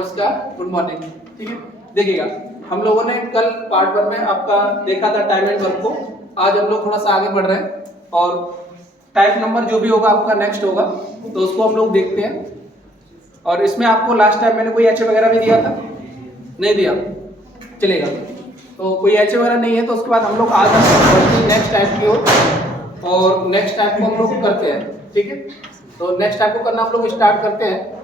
नमस्कार, good morning. ठीक है, देखिएगा हम लोगों ने कल पार्ट 1 में आपका देखा था टाइम एंड वर्क को। आज हम लोग थोड़ा सा आगे बढ़ रहे हैं और टाइप नंबर जो भी होगा आपका नेक्स्ट होगा, तो उसको हम लोग देखते हैं। और इसमें आपको लास्ट टाइम मैंने कोई एच वगैरह भी दिया था, नहीं दिया चलेगा। तो कोई एच वगैरह नहीं है तो उसके बाद हम लोग आज नेक्स्ट टाइप की ओर और नेक्स्ट टाइप को हम लोग करते हैं। ठीक है, तो नेक्स्ट टाइप को करना हम लोग स्टार्ट करते हैं।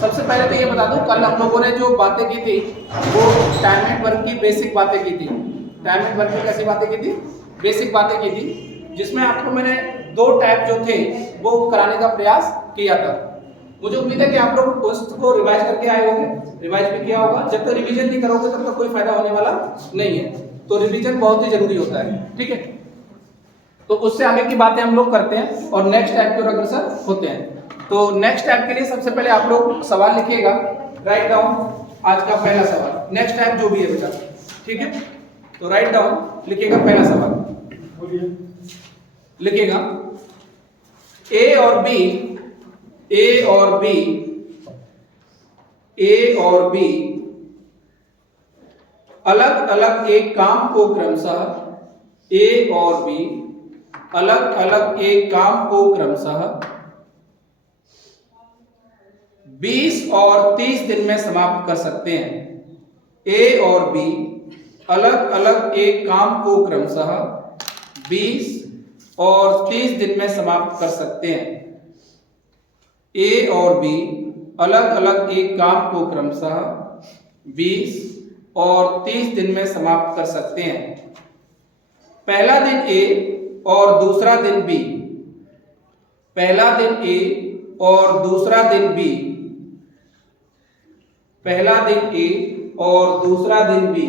सबसे पहले तो ये बता दूं, कल हम लोगों ने जो बातें की थी वो टाइम एंड वर्क की बेसिक बातें की थी। टाइम एंड वर्क की कैसी बातें की थी? बेसिक बातें की थी, जिसमें आपको मैंने दो टाइप जो थे वो कराने का प्रयास किया था। मुझे उम्मीद है कि आप लोग उसको रिवाइज करके आए होंगे, रिवाइज भी किया होगा। जब तक रिवीजन नहीं करोगे तब तक कोई फायदा होने वाला नहीं है, तो रिवीजन बहुत ही जरूरी होता है। ठीक है, तो उससे आगे की बातें हम लोग करते हैं और नेक्स्ट टाइप की ओर अग्रसर होते हैं। तो नेक्स्ट टाइप के लिए सबसे पहले आप लोग सवाल लिखिएगा, राइट डाउन आज का पहला सवाल। नेक्स्ट टाइप जो भी है बेटा, ठीक है, तो राइट डाउन लिखिएगा। पहला सवाल लिखिएगा, ए और बी, ए और बी, ए और बी अलग अलग एक काम को क्रमशः, ए और बी अलग अलग एक काम को क्रमशः 20 और 30 दिन में समाप्त कर सकते हैं। ए और बी अलग अलग एक काम को क्रमशः 20 और 30 दिन में समाप्त कर सकते हैं। ए और बी अलग अलग एक काम को क्रमशः 20 और 30 दिन में समाप्त कर सकते हैं। पहला दिन ए और दूसरा दिन बी, पहला दिन ए और दूसरा दिन बी, पहला दिन ए और दूसरा दिन बी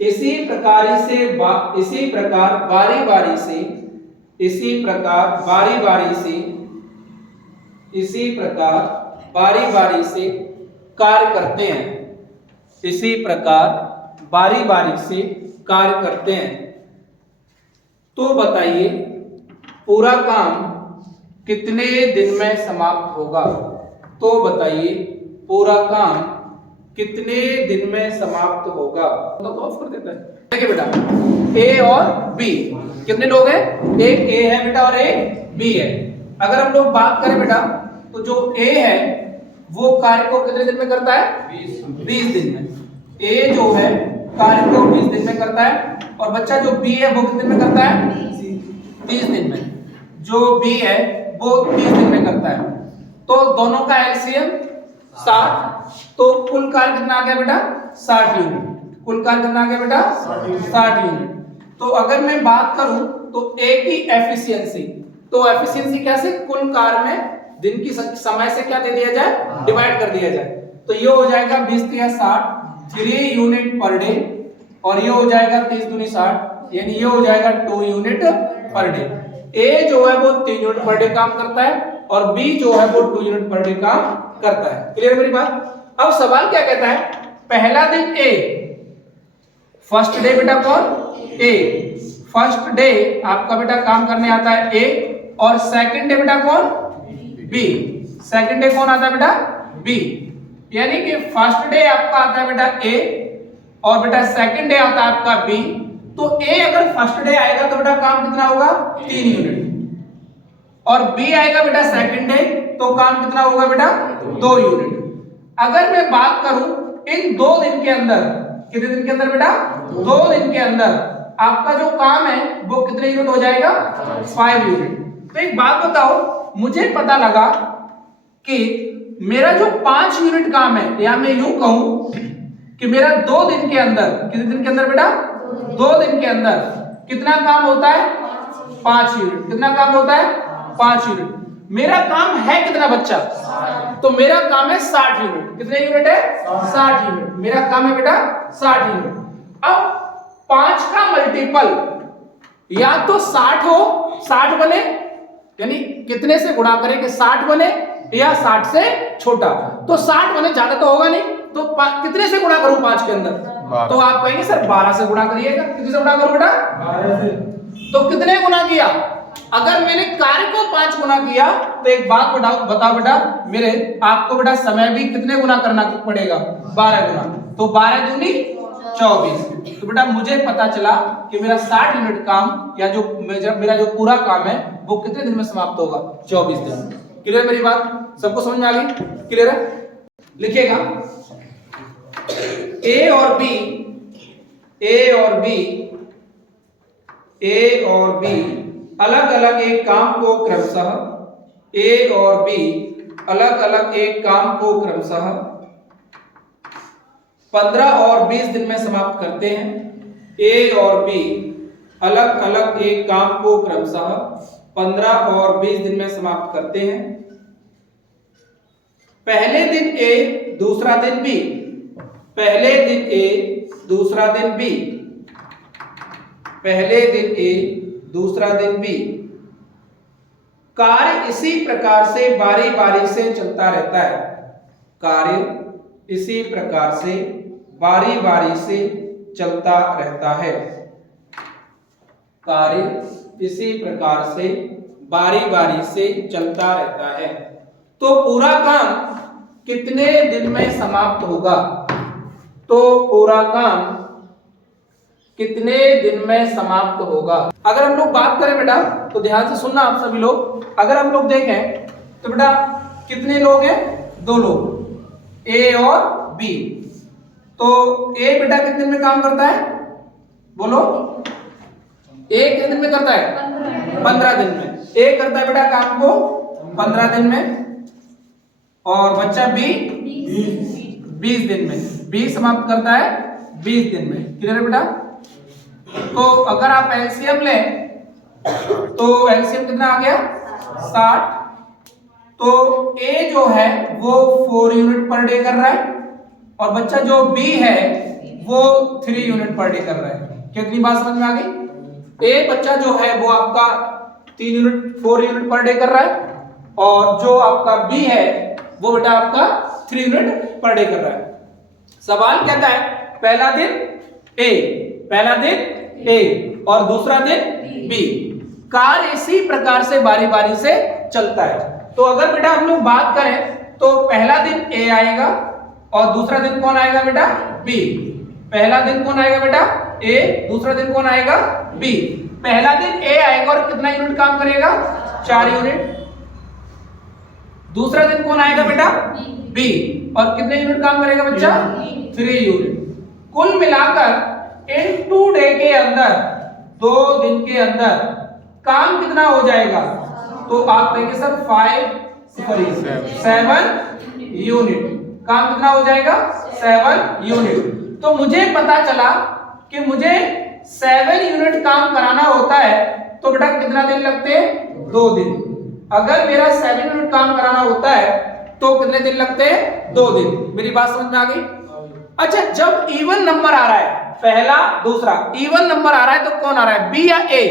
इसी प्रकार बारी बारी से, इसी प्रकार बारी बारी से, इसी प्रकार बारी बारी से कार्य करते हैं। इसी प्रकार बारी बारी से कार्य करते हैं। तो बताइए पूरा काम कितने दिन में समाप्त होगा? तो बताइए पूरा काम कितने दिन में समाप्त होगा? तो ऑफ कर देता है। देखिए बेटा, ए और बी कितने लोग हैं? एक ए है बेटा और एक बी है। अगर हम लोग बात करें बेटा, तो जो ए है वो कार्य को कितने दिन में करता है? 20 दिन में। ए जो है कार्य को 20 दिन में करता है, और बच्चा जो बी है वो कितने दिन में करता है? 30 दिन में। जो बी है वो 30 दिन में करता है। तो दोनों का एलसीएम 60, तो कुल कार्य कितना आ गया बेटा? 60 यूनिट। कुल कार्य कितना आ गया बेटा? 60 यूनिट। तो अगर मैं बात करूं तो ए की एफिशिएंसी, तो एफिशिएंसी कैसे? कुल कार्य में दिन की समय से क्या दे दिया जाए? डिवाइड कर दिया जाए। तो ये हो जाएगा 20 या 60, 3 यूनिट पर डे, और ये हो जाएगा 30 दूनी 60, यानी ये हो जाएगा 2 यूनिट पर डे। ए जो है वो 3 यूनिट पर डे काम करता है और बी जो है वो 2 यूनिट पर डे काम करता है। क्लियर मेरी बात? अब सवाल क्या कहता है? पहला दिन ए, फर्स्ट डे बेटा कौन? ए। फर्स्ट डे आपका बेटा काम करने आता है ए, और सेकंड डे बेटा कौन? बी। सेकंड डे कौन आता है बेटा? बी। यानी कि फर्स्ट डे आपका आता है बेटा ए, और बेटा सेकंड डे आता है आपका बी। तो ए अगर फर्स्ट डे आएगा तो बेटा काम कितना होगा? 3 यूनिट, और बी आएगा बेटा सेकंड डे तो काम कितना होगा बेटा? 2 यूनिट। अगर मैं बात करूं इन 2 दिन के अंदर, कितने दिन के अंदर बेटा? 2 दिन के अंदर आपका जो काम है वो कितने यूनिट हो जाएगा? 5 यूनिट। तो एक बात बताओ, मुझे पता लगा कि मेरा जो 5 यूनिट काम है, या मैं यूं कहूं कि मेरा 2 दिन के अंदर, कितने दिन के अंदर बेटा? 2 दिन के अंदर कितना काम होता है? 5 यूनिट। कितना काम होता है? 5 यूनिट। मेरा काम है कितना बच्चा? तो मेरा काम है 60 यूनिट। कितने यूनिट है? 60 यूनिट। मेरा काम है बेटा 60 यूनिट। अब 5 का मल्टीपल या तो 60 हो, 60 बने, यानी कितने से गुणा करें कि 60 बने, या 60 से छोटा। तो 60 बने, ज्यादा तो होगा नहीं, तो कितने से गुणा करूं 5 के अंदर? तो आप कहेंगे सर 12 से गुणा करिएगा। कितने से गुणा करूं बेटा? 12 से। तो कितने गुना किया? अगर मैंने कार्य को 5 गुना गुना किया तो एक बात बताओ बेटा, मेरे आपको बेटा समय भी कितने गुना करना पड़ेगा? 12 गुना। तो 12 दूनी 24। तो बेटा मुझे पता चला कि मेरा 60 यूनिट काम या जो मेरा जो पूरा काम है वो कितने दिन में समाप्त होगा? 24 दिन। क्लियर मेरी बात? सबको समझ में आ गई? क्लियर है? लिखिएगा ए और बी अलग अलग एक काम को क्रमशः 15 और 20 दिन में समाप्त करते हैं। ए और बी अलग अलग एक काम को क्रमशः 15 और 20 दिन में समाप्त करते हैं। पहले दिन ए, दूसरा दिन बी। पहले दिन ए, दूसरा दिन बी। पहले दिन ए, दूसरा दिन बी। कार्य इसी प्रकार से बारी बारी से चलता रहता है। कार्य इसी प्रकार से बारी बारी से चलता रहता है। कार्य इसी प्रकार से बारी बारी से चलता रहता है। तो पूरा काम कितने दिन में समाप्त होगा? तो पूरा काम कितने दिन में समाप्त होगा? अगर हम लोग बात करें बेटा तो ध्यान से सुनना आप सभी लोग। अगर हम लोग देखें तो बेटा कितने लोग हैं? 2 लोग, ए और बी। तो ए बेटा कितने दिन में काम करता है? बोलो, ए कितने दिन में करता है? 15 दिन में। ए करता है बेटा काम को 15 दिन में और बच्चा बी 20 दिन में। बी समाप्त करता है 20 दिन में। क्लियर है बेटा? तो अगर आप एलसीएम लें तो एलसीएम कितना आ गया? 60। तो ए जो है वो 4 यूनिट पर डे कर रहा है और बच्चा जो बी है वो 3 यूनिट पर डे कर रहा है। कितनी बात समझ में आ गई? ए बच्चा जो है वो आपका 4 यूनिट पर डे कर रहा है और जो आपका बी है वो बेटा आपका 3 यूनिट पर डे कर रहा है। सवाल कहता है पहला दिन ए और दूसरा दिन बी। कार्य इसी प्रकार से बारी बारी से चलता है। तो अगर बेटा हम लोग बात करें तो पहला दिन ए आएगा और दूसरा दिन कौन आएगा बेटा? बी। पहला दिन कौन आएगा बेटा? ए। दूसरा दिन कौन आएगा? बी। पहला दिन ए आएगा और कितना यूनिट काम करेगा? 4 यूनिट। दूसरा दिन कौन आएगा बेटा? बी। और कितने यूनिट काम करेगा बच्चा? 3 यूनिट। कुल मिलाकर इन 2 डे के अंदर, 2 दिन के अंदर काम कितना हो जाएगा? तो आप कहेंगे सर 7 यूनिट। काम कितना हो जाएगा? 7 यूनिट। तो मुझे पता चला कि मुझे 7 यूनिट काम कराना होता है तो बेटा कितना दिन लगते हैं? 2 दिन। अगर मेरा 7 यूनिट काम कराना होता है तो कितने दिन लगते हैं? 2 दिन। मेरी बात समझ में आ गई? अच्छा, जब इवन नंबर आ रहा है, पहला दूसरा इवन नंबर आ रहा है तो कौन आ रहा है? बी या ए?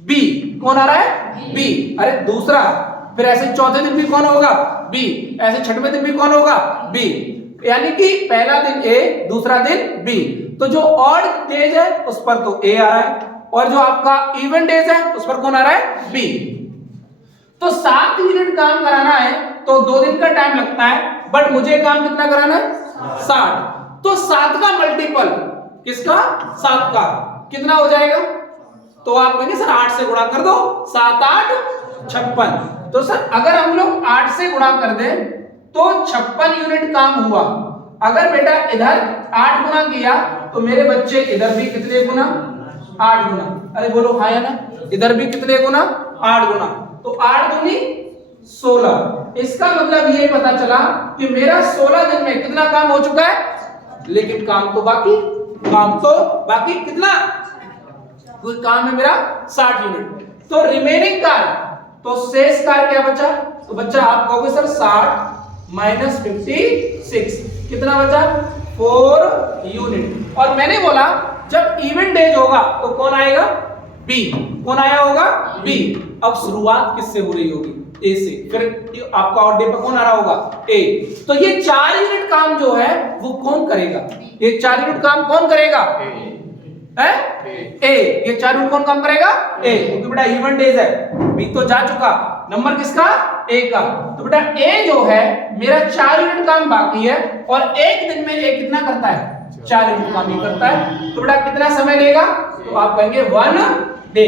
बी। कौन आ रहा है? बी। अरे दूसरा, फिर ऐसे चौथे दिन भी कौन होगा? बी। ऐसे छठवें दिन भी कौन होगा? बी। यानी कि पहला दिन ए, दूसरा दिन बी। तो जो ऑड डेज है उस पर तो ए आ रहा है और जो आपका इवन डेज है उस पर कौन आ रहा है? बी। तो 7 यूनिट काम कराना है तो 2 दिन का टाइम लगता है, बट मुझे काम कितना कराना है? 60। तो 7 का मल्टीपल किसका? 7 का कितना हो जाएगा? तो आप कहेंगे सर 8 से गुणा कर दो। 7 8 56। तो सर अगर हम लोग 8 से गुणा कर दें तो 56 यूनिट काम हुआ। अगर बेटा इधर 8 गुना किया तो मेरे बच्चे इधर भी कितने गुना? 8 गुना। अरे बोलो हाँ या ना? इधर भी कितने गुना? 8 गुना। तो 8 दूनी 16। इसका मतलब ये पता चला कि मेरा 16 दिन में कितना काम हो चुका है? लेकिन काम तो बाकी कितना? कुल काम है मेरा 60 यूनिट। तो रिमेनिंग कार्य, तो शेष कार्य क्या बचा? तो बच्चा आप कहोगे सर 60 माइनस 56 कितना बचा? 4 यूनिट। और मैंने बोला जब इवन डेज होगा तो कौन आएगा? बी। कौन आया होगा? बी। अब शुरुआत किससे हो रही होगी? ए से। फिर आपका ऑड डे पर कौन आ रहा होगा? ए। तो ये 4 यूनिट काम जो है वो कौन करेगा? ये 4 यूनिट काम कौन करेगा? ए। ये 4 यूनिट कौन काम करेगा? ए। क्योंकि बेटा इवन डेज है बी तो जा चुका, नंबर किसका, ए का। तो बेटा ए जो है मेरा 4 यूनिट काम बाकी है और एक दिन में ए कितना करता है, 4 यूनिट काम ही करता है। तो बेटा कितना समय लेगा, तो आप कहेंगे 1 डे।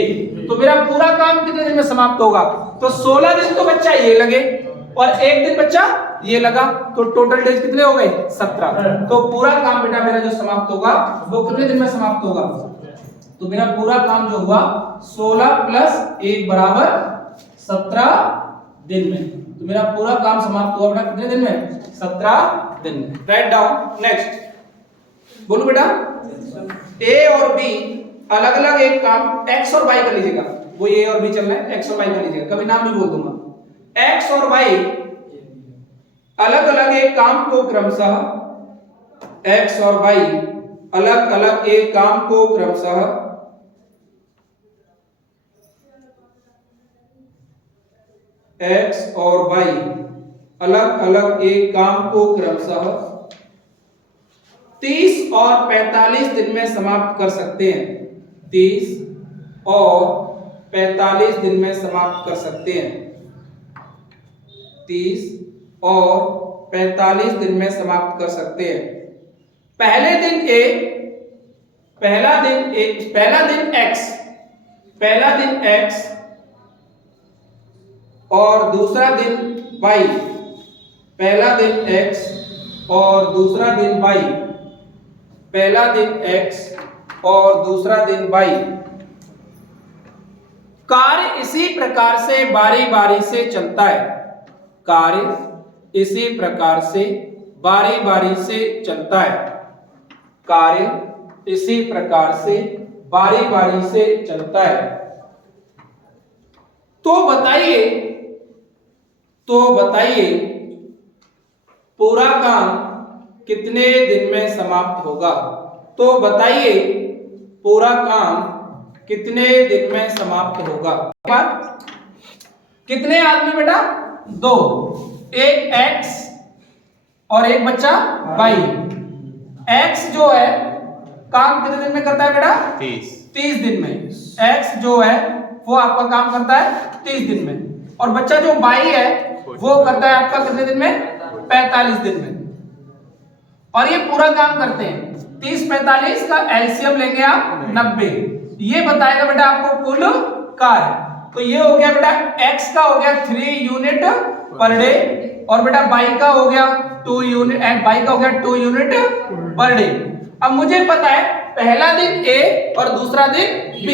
तो मेरा पूरा काम कितने दिन में समाप्त होगा, तो 16 दिन तो बच्चा ये लगे और एक दिन बच्चा ये लगा, तो टोटल डेज कितने हो गए, 17। तो पूरा काम बेटा मेरा जो समाप्त होगा वो कितने दिन में समाप्त होगा, तो मेरा पूरा काम जो हुआ 16 + 1 = 17 दिन में। तो मेरा पूरा काम समाप्त हुआ बेटा कितने दिन में, 17 दिन में। Write down. नेक्स्ट बोलो बेटा, ए और बी अलग अलग एक काम एक्स और वाई कर लीजिएगा, वो ए और बी चल रहा है, एक्स और वाई कर लीजिएगा, कभी नाम भी बोल दूंगा। एक्स और वाई अलग अलग एक काम को क्रमशः, एक्स और वाई अलग अलग एक काम को क्रमशः एक्स और वाई अलग अलग एक काम को क्रमशः 30 और 45 दिन में समाप्त कर सकते हैं। 30 और 45 दिन में समाप्त कर सकते हैं। 30 और 45 दिन में समाप्त कर सकते हैं। पहला दिन एक्स और दूसरा दिन वाई, पहला दिन एक्स और दूसरा दिन वाई, पहला दिन एक्स और दूसरा दिन वाई। कार्य इसी प्रकार से बारी बारी से चलता है। कार्य इसी प्रकार से बारी बारी से चलता है। कार्य इसी प्रकार से बारी बारी से चलता है। तो बताइए पूरा काम कितने दिन में समाप्त होगा। तो बताइए पूरा काम कितने दिन में समाप्त होगा। कितने आदमी बेटा, 2, एक एक्स और एक बच्चा वाई। एक्स जो है काम कितने दिन में करता है बेटा, 30 दिन में। एक्स जो है वो आपका काम करता है 30 दिन में, और बच्चा जो वाई है वो करता है आपका कितने दिन में, 45 दिन में। और ये पूरा काम करते हैं 30-45 का एलसीएम लेंगे आप 90, ये बताएगा बेटा आपको कुल कार्य। तो ये हो गया बेटा x का हो गया 3 यूनिट पर डे, और बेटा y का हो गया 2 यूनिट, y का हो गया 2 यूनिट पर डे। अब मुझे पता है पहला दिन a और दूसरा दिन b,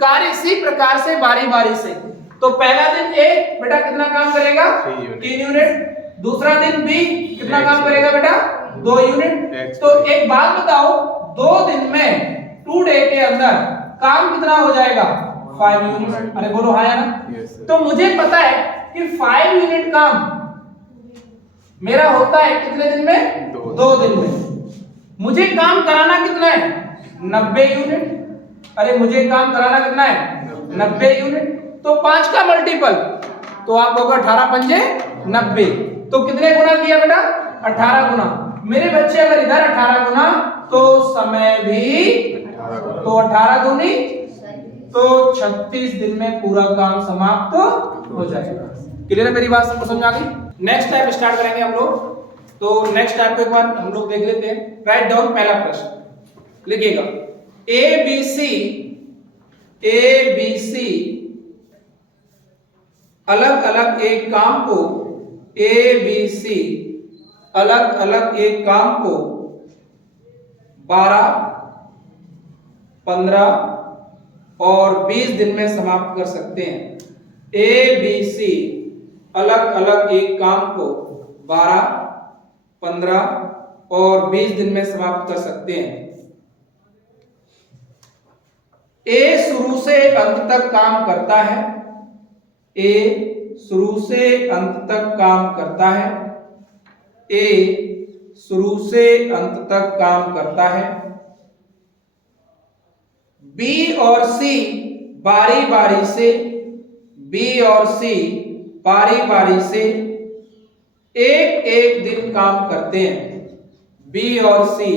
कार्य इसी प्रकार से बारी बारी से। तो पहला दिन a बेटा कितना काम करेगा, 3 यूनिट, दूसरा दिन b कितना काम करेगा बेटा, 2 यूनिट। तो एक बात बताओ, 2 दिन में 2 डे के अंदर काम कितना हो जाएगा, 5 यूनिट। अरे बोलो हाँ या ना। तो मुझे पता है कि 5 यूनिट काम मेरा होता है कितने दिन में, 2 दिन में। मुझे काम कराना कितना है, 90 यूनिट। अरे मुझे काम कराना कितना है, 90 यूनिट। तो 5 का मल्टीपल तो आप होगा 18 पंजे 90। तो कितने गुना किया बेटा, 18 गुना। मेरे बच्चे अगर इधर 18 गुना तो समय भी, तो 18 दूनी तो 36 दिन में पूरा काम समाप्त हो जाएगा। क्लियर है मेरी बात, सबको समझ आ गई। नेक्स्ट टाइप स्टार्ट करेंगे हम लोग। तो नेक्स्ट टाइप को एक बार हम लोग देख लेते हैं। राइट डाउन पहला प्रश्न लिखिएगा, ए बी सी अलग अलग एक काम को, ए बी सी अलग अलग एक काम को 12, 15 और 20 दिन में समाप्त कर सकते हैं। ए बी सी अलग अलग एक काम को 12, 15 और 20 दिन में समाप्त कर सकते हैं। ए शुरू से अंत तक काम करता है। ए शुरू से अंत तक काम करता है। ए शुरू से अंत तक काम करता है। बी और सी बारी बारी से, बी और सी बारी बारी से एक एक दिन काम करते हैं। बी और सी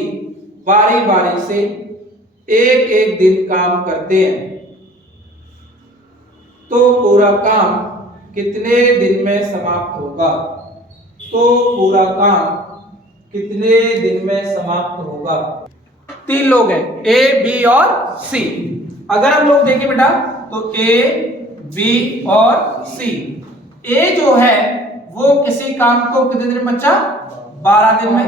बारी बारी से एक एक दिन काम करते हैं। तो पूरा काम कितने दिन में समाप्त होगा? तो पूरा काम कितने दिन में समाप्त होगा? 3 लोग हैं, ए, बी और सी। अगर हम लोग देखें बेटा तो ए, बी और सी। ए जो है वो किसी काम को कितने दिन में बच्चा? 12 दिन में।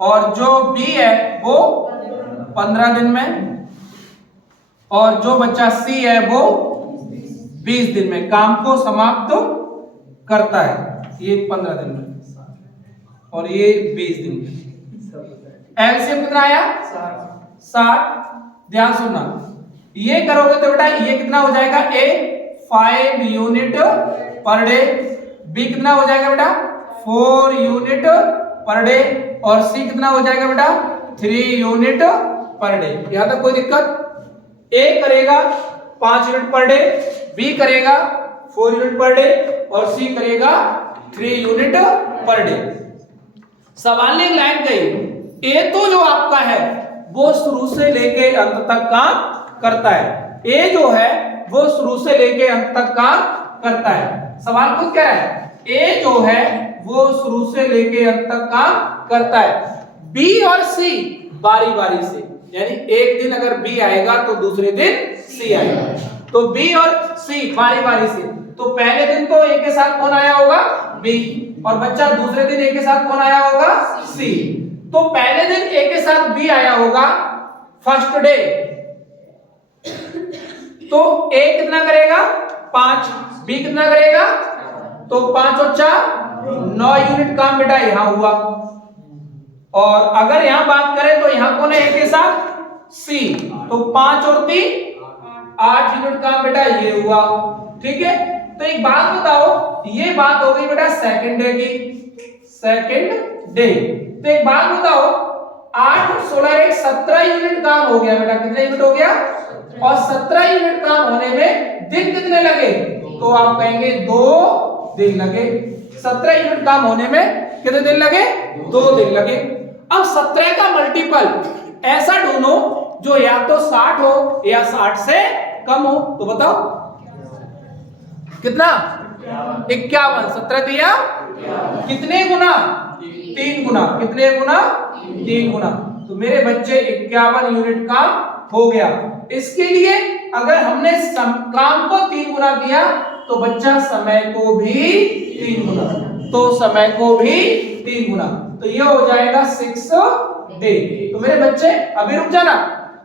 और जो बी है वो 15 दिन में। और जो बच्चा सी है वो 20 दिन में काम को समाप्त करता है। ये 15 दिन में और ये 20 दिन में। एलसीएम कितना आया? 60। ध्यान सुनना, ये करोगे तो बेटा ये कितना हो जाएगा? ए 5 यूनिट पर डे, बी कितना हो जाएगा बेटा? 4 यूनिट पर डे, और सी कितना हो जाएगा बेटा? 3 यूनिट पर डे। यहां तक कोई दिक्कत? ए करेगा 5 यूनिट पर डे, बी करेगा 4 यूनिट पर डे और सी करेगा 3 यूनिट पर डे। सवाल ने एक लाइन कही, ए तो जो आपका है वो शुरू से लेके अंत तक काम करता है। ए जो है वो शुरू से लेके अंत तक काम करता है। सवाल खुद क्या है? ए जो है वो शुरू से लेके अंत तक काम करता है। बी और सी बारी बारी से, यानी एक दिन अगर बी आएगा तो दूसरे दिन सी आएगा। तो बी और सी बारी बारी से, तो पहले दिन तो ए के साथ कौन आया होगा? बी। और बच्चा दूसरे दिन ए के साथ कौन आया होगा? सी। तो पहले दिन ए के साथ बी आया होगा फर्स्ट डे, तो ए कितना करेगा? 5। बी कितना करेगा? तो 5 और 4 9 यूनिट काम बेटा यहां हुआ। और अगर यहां बात करें तो यहां कौन है ए के साथ? सी। तो 5 और 3 8 यूनिट काम बेटा ये हुआ। ठीक है, तो एक बात बताओ, ये बात हो गई बेटा सेकंड डे की, सेकंड डे। तो एक बात बताओ, 8 और 16 एक 17 यूनिट काम हो गया बेटा। कितने यूनिट हो गया? और 17 यूनिट काम होने में दिन कितने लगे? तो आप कहेंगे 2 दिन लगे। 17 यूनिट काम होने में कितने दिन लगे? 2 दिन लगे। अब 17 का मल्टीपल ऐसा ढूंढो जो या तो 60 हो या 60 से कम हो। तो बताओ कितना? 51। 17 दिया कितने गुना? 3 गुना। कितने गुना? 3 गुना। तो मेरे बच्चे 51 यूनिट काम हो गया। इसके लिए अगर हमने काम को 3 गुना किया तो बच्चा समय को भी 3 गुना, तो समय को भी 3 गुना, तो ये हो जाएगा 6 डे। तो मेरे बच्चे अभी रुक जाना,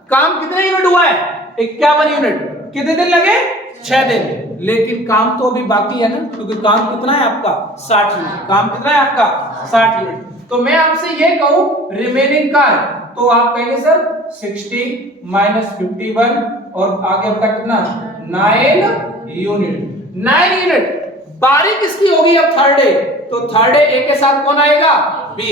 काम कितने यूनिट हुआ है? 51 यूनिट। कितने दिन लगे? 6 दिन। लेकिन काम तो अभी बाकी है ना, क्योंकि काम कितना है आपका? 60 यूनिट। काम कितना है आपका? 60 यूनिट। तो मैं आपसे ये कहूं रिमेनिंग का, तो आप कहेंगे सर 60 माइनस 51 और आगे आपका कितना? 9 यूनिट। 9 यूनिट। बारी किसकी होगी अब? Third day. तो थर्ड डे ए के साथ कौन आएगा? बी।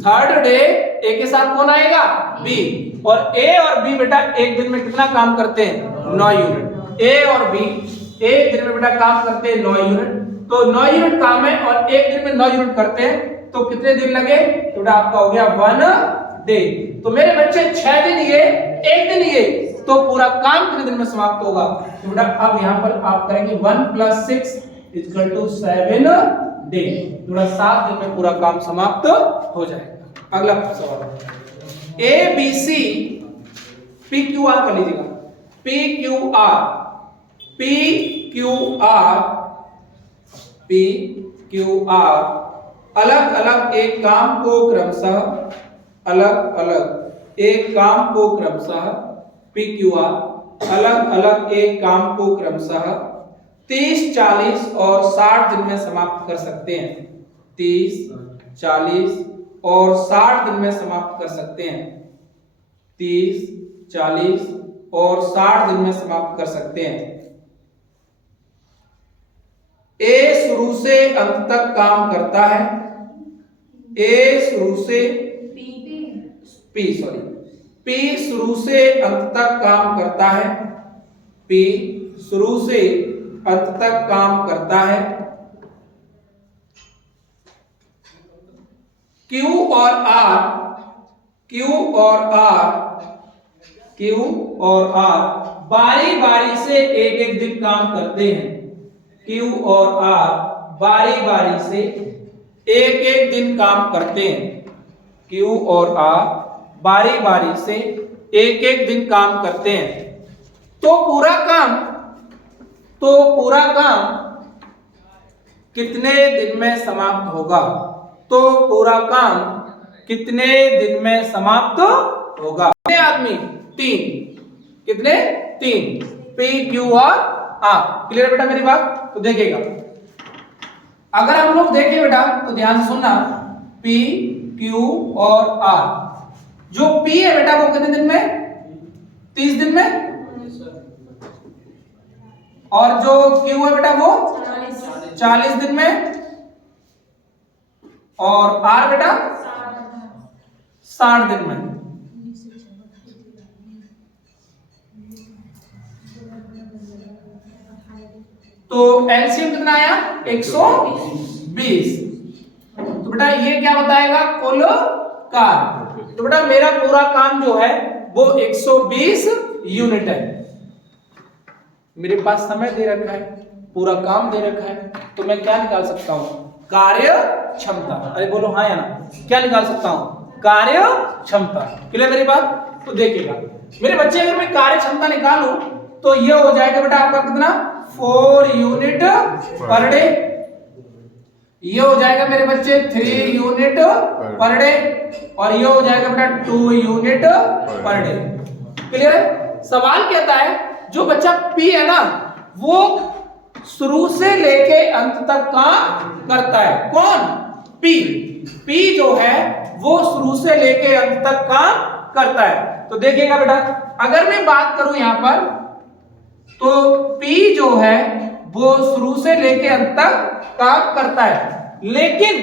थर्ड डे ए के साथ कौन आएगा? बी। और ए और बी बेटा एक दिन में कितना काम करते हैं? 9 यूनिट। ए और बी एक दिन में बेटा काम करते हैं 9 यूनिट। तो 9 यूनिट काम है और एक दिन में 9 यूनिट करते हैं, तो कितने दिन लगे? तो बेटा आपका हो गया 1 डे। तो मेरे बच्चे 6 दिन ये, एक दिन ये, तो पूरा काम कितने दिन में समाप्त होगा? तो बेटा अब यहां पर आप करेंगे 1 + 6 = 7 डे। थोड़ा 7 दिन में पूरा काम समाप्त हो जाएगा। अगला सवाल, A B C P Q R कर लीजिएगा। P Q R, P Q R, P Q R अलग अलग एक काम को क्रमशः, अलग अलग एक काम को क्रमशः, पी क्यू आर अलग अलग एक काम को क्रमशः 30, 40 और 60 दिन में समाप्त कर सकते हैं। 30, 40 और 60 दिन में समाप्त कर सकते हैं। 30, 40 और 60 दिन में समाप्त कर सकते हैं। ए शुरू से अंत तक काम करता है। ए शुरू से पी शुरू से अंत तक काम करता है। पी शुरू से अंत तक काम करता है। क्यू और आर बारी बारी से एक एक दिन काम करते हैं। Q और R बारी बारी से एक एक दिन काम करते हैं। Q और R बारी बारी से एक एक दिन काम करते हैं। तो पूरा काम कितने दिन में समाप्त होगा? तो पूरा काम कितने दिन में समाप्त होगा? कितने आदमी? 3। कितने? 3। P, Q और R। क्लियर बेटा मेरी बात? तो देखिएगा, अगर हम लोग देखें बेटा तो ध्यान से सुनना, P, Q और R। जो P है बेटा वो कितने दिन में? 30 दिन में। और जो Q है बेटा वो 40 दिन में। और R बेटा 60 दिन में। तो एलसीएम कितना आया? 120। तो बेटा ये क्या बताएगा? कुल कार्य। तो बेटा मेरा पूरा काम जो है वो 120 यूनिट है। मेरे पास समय दे रखा है, पूरा काम दे रखा है, तो मैं क्या निकाल सकता हूं? कार्य क्षमता। अरे बोलो हाँ या ना? क्या निकाल सकता हूं? कार्य क्षमता। क्लियर मेरी बात? तो देखिएगा मेरे बच्चे, अगर मैं कार्य क्षमता निकालूं तो ये हो जाएगा बेटा आपका कितना? 4 यूनिट पर डे। ये हो जाएगा मेरे बच्चे 3 यूनिट पर डे। और ये हो जाएगा बेटा 2 यूनिट पर डे। क्लियर है? सवाल कहता है जो बच्चा P है ना वो शुरू से लेके अंत तक काम करता है। कौन? P जो है वो शुरू से लेके अंत तक काम करता है। तो देखिएगा बेटा, अगर मैं बात करूं यहां पर तो P जो है वो शुरू से लेके अंत तक काम करता है, लेकिन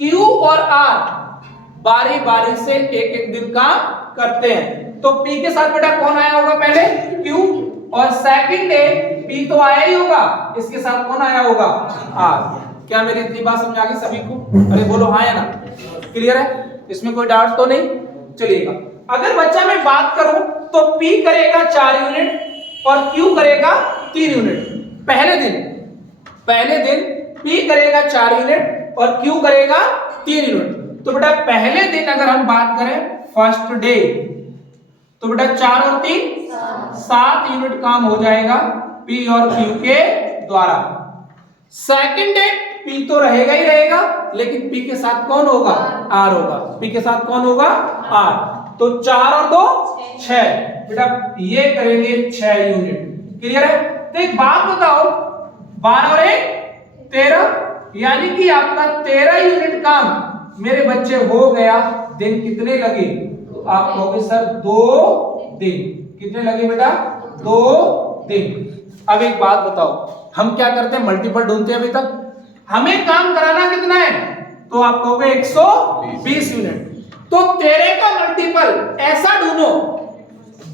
Q और R बारी बारी से एक एक दिन काम करते हैं। तो P के साथ बेटा कौन आया होगा? पहले Q, और सेकंड डे P तो आया ही होगा, इसके साथ कौन आया होगा? R। क्या मेरी इतनी बात समझ आ गई सभी को? अरे बोलो हाँ या ना? क्लियर है? इसमें कोई डाउट तो नहीं? चलिएगा, अगर बच्चा मैं बात करूं तो P करेगा 4 यूनिट और Q करेगा 3 यूनिट। पहले दिन P करेगा 4 यूनिट और Q करेगा 3 यूनिट। तो बेटा पहले दिन अगर हम बात करें फर्स्ट डे, तो बेटा 4 और 3 7 यूनिट काम हो जाएगा P और Q के द्वारा। सेकंड डे P तो रहेगा ही रहेगा, लेकिन P के साथ कौन होगा? R होगा। P के साथ कौन होगा? R। तो 4 और 2 6, बेटा ये करेंगे 6 यूनिट। क्लियर है? तो एक बात बताओ, 12 और 1 13, यानी कि आपका 13 यूनिट काम मेरे बच्चे हो गया। दिन कितने लगे? तो आप कहोगे सर 2 दिन। कितने लगे बेटा? 2 दिन। अब एक बात बताओ, हम क्या करते हैं? मल्टीपल ढूंढते हैं। अभी तक हमें काम कराना कितना है? तो आप कहोगे 120 यूनिट। तो 13 का मल्टीपल ऐसा ढूंढो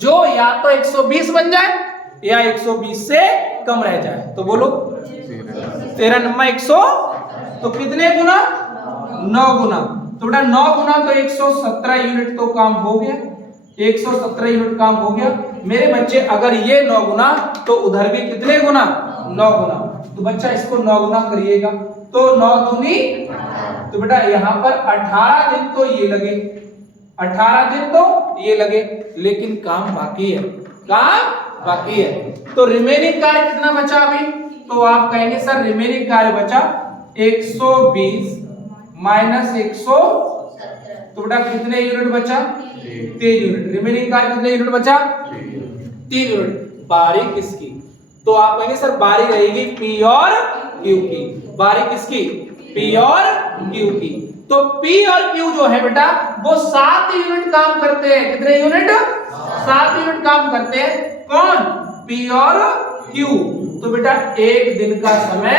जो या तो 120 बन जाए या 120 से कम रह जाए। तो बोलो 13 नंबर 100, तो कितने गुना? 9 गुना। तो बेटा 9 गुना तो 117 यूनिट तो काम हो गया। 117 यूनिट काम हो गया मेरे बच्चे। अगर ये 9 गुना तो उधर भी कितने गुना? 9 गुना। तो बच्चा इसको 9 गुना करिएगा तो 9 दूनी, तो बेटा यहाँ पर 18 दिन तो ये लगे, 18 दिन तो ये लगे, लेकिन काम बाकी है। काम बाकी है। तो रिमेनिंग कार्य कितना बचा अभी? तो आप कहेंगे सर रिमेनिंग कार्य बचा 120 माइनस 100, तो बेटा कितने यूनिट बचा? 3 यूनिट। रिमेनिंग कार्य कितने यूनिट बचा? 3 यूनिट। बारी किसकी? तो आप कहेंगे सर बारी रहेगी P और Q की। बारी किसकी? P और Q की। तो P और Q जो है बेटा वो 7 यूनिट काम करते हैं। कितने यूनिट? 7 यूनिट काम करते हैं। कौन? P और Q। तो बेटा 1 दिन का समय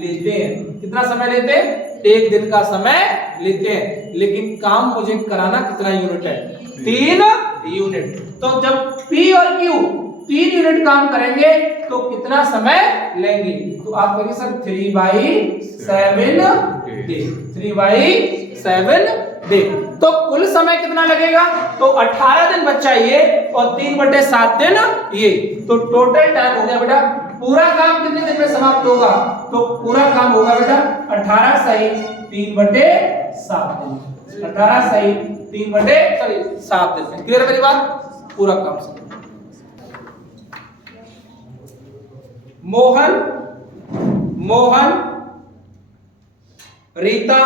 लेते हैं। कितना समय लेते हैं? 1 दिन का समय लेते हैं, लेकिन काम मुझे कराना कितना यूनिट है? 3 यूनिट। तो जब P और Q 3 यूनिट काम करेंगे तो कितना समय लेंगे? तो आप कहेंगे सर 3/7 डे। 3/7 डे। तो कुल समय कितना लगेगा? तो 18 दिन बच्चा ये और 3/7 दिन ये, तो टोटल टाइम हो गया बेटा। पूरा काम कितने दिन में समाप्त होगा? तो पूरा काम होगा बेटा 18 सही 3/7 दिन। 18 सही 3/7 दिन। क्लियर मेरी बात? पूरा काम से मोहन, रीता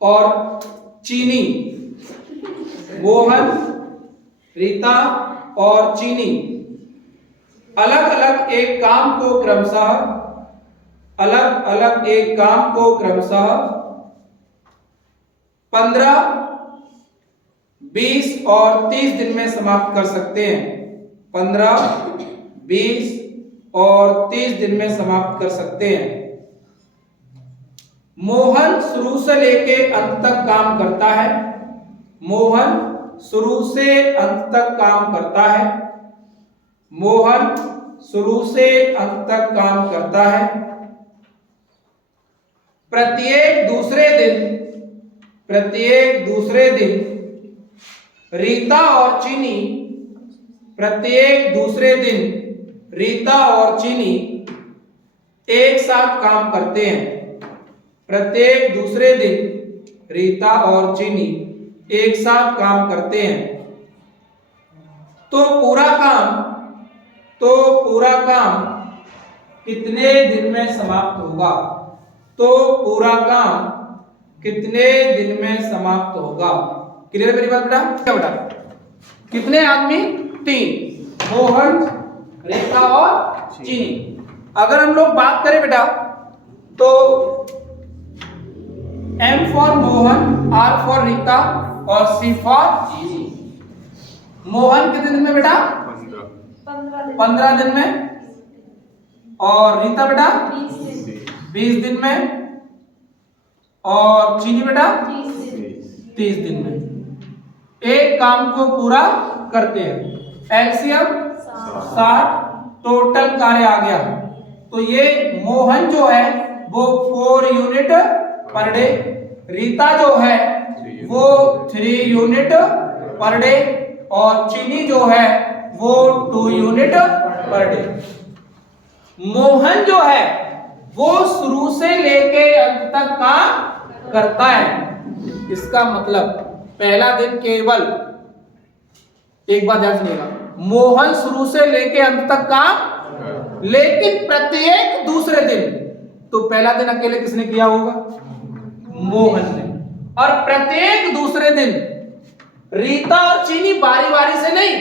और चीनी, मोहन, रीता और चीनी अलग अलग एक काम को क्रमशः 15, 20 और 30 दिन में समाप्त कर सकते हैं। 15, 20 और 30 दिन में समाप्त कर सकते हैं। मोहन शुरू से लेके अंत तक काम करता है। मोहन शुरू से अंत तक काम करता है। मोहन शुरू से अंत तक काम करता है। प्रत्येक दूसरे दिन रीता और चीनी एक साथ काम करते हैं। प्रत्येक दूसरे दिन रीता और चीनी एक साथ काम करते हैं। तो पूरा काम कितने दिन में समाप्त होगा? तो पूरा काम कितने दिन में समाप्त होगा? क्लियर है मेरी बात बेटा? क्या बेटा? कितने आदमी? 3, मोहन, रीता और चीनी। अगर हम लोग बात करें बेटा तो M for Mohan, R for Rita और C फॉर चीनी। मोहन कितने दिन में बेटा? 15 दिन में। और रीता बेटा 20 दिन में। और चीनी बेटा 30 दिन में। एक काम को पूरा करते हैं। एलसीएम 60, टोटल कार्य आ गया। तो ये मोहन जो है वो 4 यूनिट पर डे, रीता जो है वो 3 यूनिट पर डे और चीनी जो है वो 2 यूनिट पर डे। मोहन जो है वो शुरू से लेके अंत तक काम करता है। इसका मतलब पहला दिन केवल एक बात ध्यान सुनिएगा, मोहन शुरू से लेके अंत तक काम, लेकिन प्रत्येक दूसरे दिन, तो पहला दिन अकेले किसने किया होगा? मोहन ने। और प्रत्येक दूसरे दिन रीता और चीनी बारी बारी से नहीं,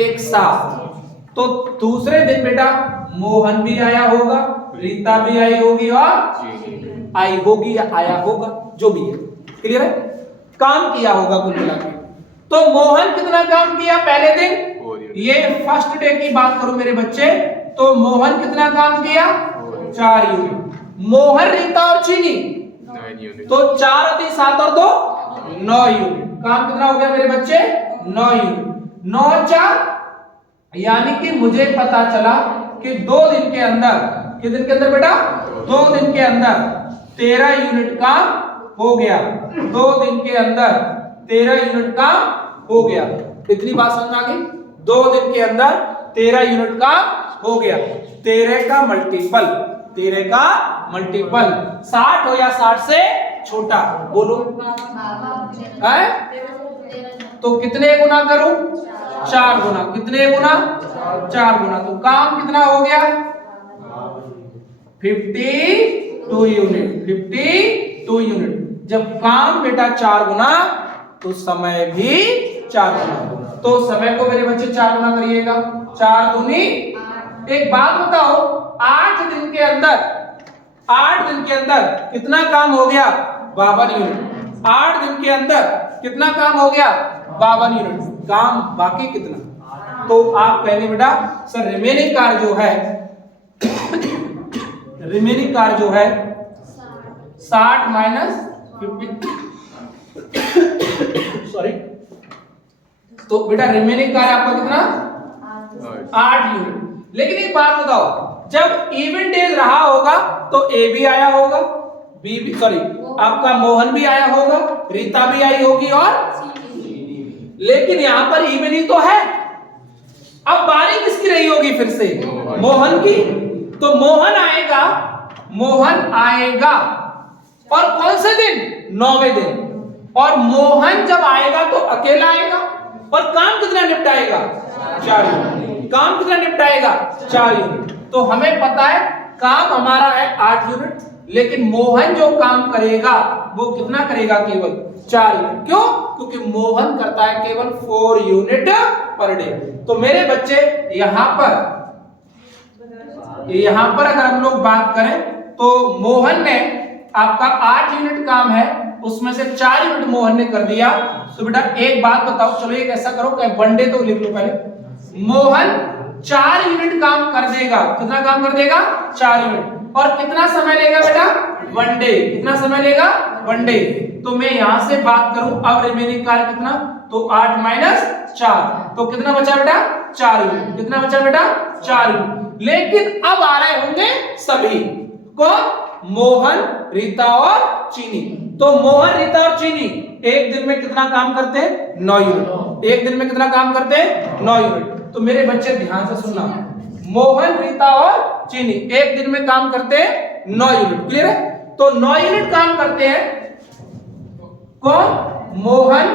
एक साथ। तो दूसरे दिन बेटा मोहन भी आया होगा, रीता भी आई होगी और आई होगी या आया होगा, जो भी है। क्लियर है? काम किया होगा कुल मिलाकर। तो मोहन कितना काम किया पहले दिन? ये फर्स्ट डे की बात करूं मेरे बच्चे, तो मोहन कितना काम किया? 4 यूनिट। मोहन, रीता और चीनी 9 यूनिट। तो 4 और 3 7 और 2 9 यूनिट। काम कितना हो गया मेरे बच्चे? 9 यूनिट। 9 4, यानी कि मुझे पता चला कि 2 दिन के अंदर, कितने दिन के अंदर बेटा? 2 दिन के अंदर 13 यूनिट काम हो गया। 2 दिन के अंदर 13 यूनिट काम हो गया। इतनी बात समझ में आ गई? 2 दिन के अंदर 13 यूनिट काम हो गया। 13 का मल्टीपल 60 हो या 60 से छोटा, बोलो है? तो कितने गुना करूं? 4 गुना। कितने गुना? 4 गुना। तो काम कितना हो गया? 52 यूनिट। 52 यूनिट। जब काम बेटा 4 गुना तो समय भी 4 गुना। तो समय को मेरे बच्चे 4 गुना करिएगा। 4 दूनी। एक बात बताओ, 8 दिन के अंदर कितना काम हो गया? 52 यूनिट। 8 दिन के अंदर कितना काम हो गया? 52 यूनिट। काम बाकी कितना? तो आप कहेंगे बेटा सर रिमेनिंग कार्य जो है 60 माइनस 50 सॉरी, तो बेटा रिमेनिंग कार्य आपका कितना? 8 यूनिट। लेकिन एक बात बताओ, जब इवन डेज रहा होगा तो ए भी आया होगा, बी सॉरी आपका मोहन भी आया होगा, रीता भी आई होगी और लेकिन यहां पर इवन ही तो है। अब बारी किसकी रही होगी फिर से? मोहन की। तो मोहन आएगा, मोहन आएगा और कौन से दिन? 9वें दिन। और मोहन जब आएगा तो अकेला आएगा और काम कितना निपटाएगा? 4 यूनिट। काम कितना निपटाएगा? 4 यूनिट। तो हमें पता है काम हमारा है 8 यूनिट, लेकिन मोहन जो काम करेगा वो कितना करेगा? केवल 4 यूनिट। क्यों? क्योंकि मोहन करता है केवल 4 यूनिट पर डे। तो मेरे बच्चे यहां पर अगर हम लोग बात करें तो मोहन ने आपका 8 यूनिट काम है, उसमें से 4 यूनिट मोहन ने कर दिया। तो बेटा एक बात बताओ, चलो एक ऐसा करो कि वन डे तो लिख लो पहले। मोहन 4 यूनिट काम कर देगा। कितना काम कर देगा? 4 यूनिट। और कितना समय लेगा बेटा? 1 डे। कितना समय लेगा? 1 डे। तो मैं यहां से बात करूं अब रिमेनिंग कार्य कितना? तो 8 - 4 तो कितना बचा बेटा? 4 यूनिट। कितना बचा बेटा? 4 यूनिट। लेकिन अब आ रहे होंगे सभी। कौन? मोहन, रीता और चीनी। तो मोहन, रीता और चीनी एक दिन में कितना काम करते हैं? 9 यूनिट। एक दिन में कितना काम करते हैं? 9 यूनिट। तो मेरे बच्चे ध्यान से सुनना, मोहन, रीता और चीनी एक दिन में काम करते हैं 9 यूनिट। क्लियर है? तो 9 यूनिट काम करते हैं कौन? मोहन,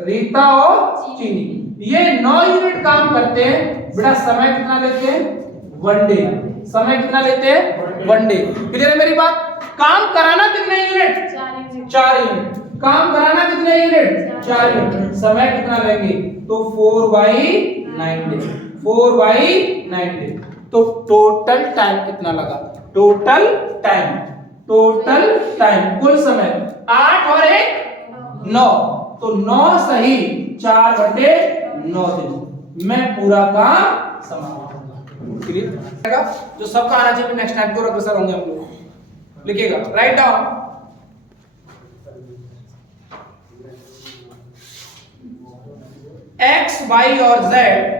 रीता और चीनी। ये 9 यूनिट काम करते हैं। बेटा समय कितना लेते हैं? 1 डे। समय कितना लेते हैं? 1 डे। क्लियर है मेरी बात? काम कराना कितने यूनिट? 4 यूनिट। काम कराना कितने यूनिट? 4 यूनिट। समय कितना लेंगे? तो 4/9 डे। 4/9 डे। तो टोटल टाइम कितना लगा? टोटल टाइम कुल समय 8 और 1 9। तो 9 सही 4/9 दिन मैं पूरा काम समाप्त होगा। क्लियर? जो सबका आना चाहिए नेक्स्ट टाइम को अग्रसर होंगे हम लोग। लिखिएगा, राइट डाउन। एक्स वाई और जेड,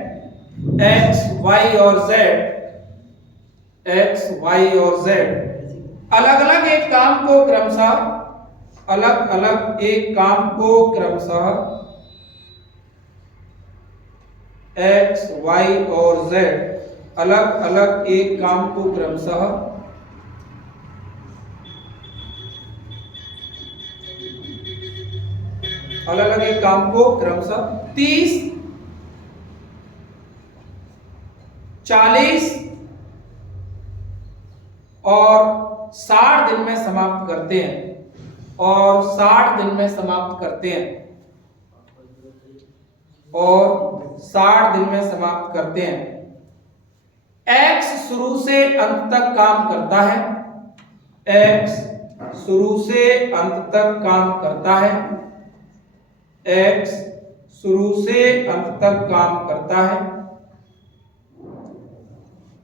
अलग अलग एक काम को क्रमशः एक्स वाई और जेड अलग अलग एक काम को क्रमशः अलग अलग एक काम को क्रमशः 30, 40 और 60 दिन में समाप्त करते हैं। और 60 दिन में समाप्त करते हैं। एक्स शुरू से अंत तक काम करता है। एक्स शुरू से अंत तक काम करता है। एक्स शुरू से अंत तक काम करता है।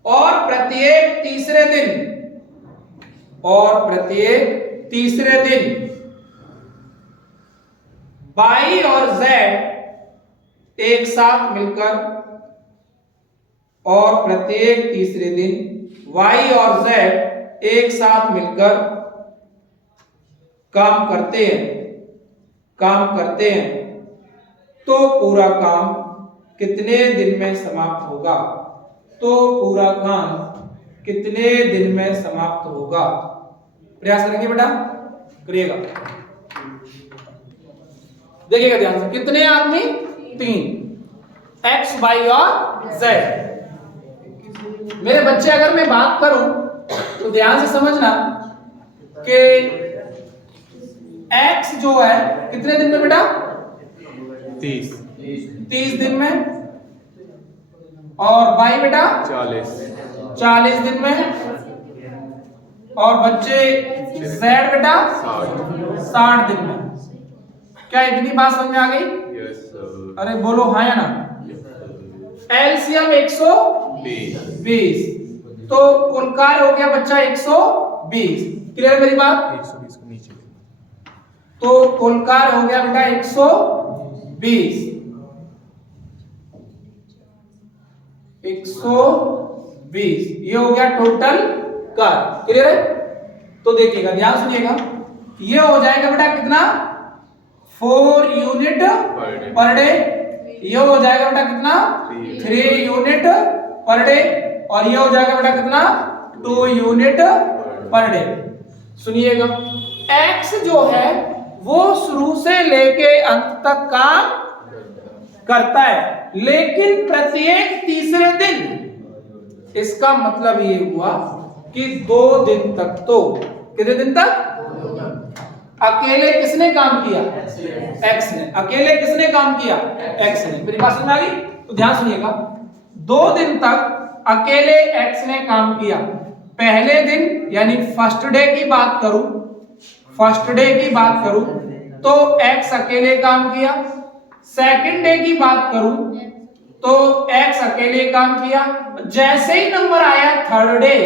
और प्रत्येक तीसरे दिन वाई और जेड एक साथ मिलकर काम करते हैं। तो पूरा काम कितने दिन में समाप्त होगा? प्रयास करेंगे बेटा, करिएगा। देखिएगा ध्यान से, कितने आदमी? 3, एक्स वाई और जेड। मेरे बच्चे अगर मैं बात करूं तो ध्यान से समझना कि एक्स जो है कितने दिन में बेटा? 30 दिन में। और वाई बेटा 40 दिन में। और बच्चे जेड बेटा 60 दिन में। क्या इतनी बात समझ में आ गई? Yes sir. अरे बोलो हाँ या ना। एलसीएम 120, तो कुल कार्य हो गया बच्चा 120। क्लियर मेरी बात? 120 को नीचे। तो कुल कार्य हो गया बेटा 120। 120 ये हो गया टोटल कार्य। क्लियर है? तो देखिएगा, ध्यान सुनिएगा, ये हो जाएगा बेटा कितना 4 यूनिट पर डे, ये हो जाएगा बेटा कितना 3 यूनिट पर डे, और ये हो जाएगा बेटा कितना 2 यूनिट पर डे। सुनिएगा, x जो है वो शुरू से लेके अंत तक काम करता है, लेकिन प्रत्येक तीसरे दिन। इसका मतलब ये हुआ कि 2 दिन तक, तो कितने दिन तक अकेले किसने काम किया? x ने। अकेले किसने काम किया? x ने। मेरी बात समझ में आ गई? तो ध्यान सुनिएगा, 2 दिन तक अकेले x ने काम किया। पहले दिन यानी फर्स्ट डे की बात करूं, फर्स्ट डे की बात करूं तो x अकेले काम किया। सेकंड डे की बात करूं तो x अकेले काम किया। जैसे ही नंबर आया थर्ड डे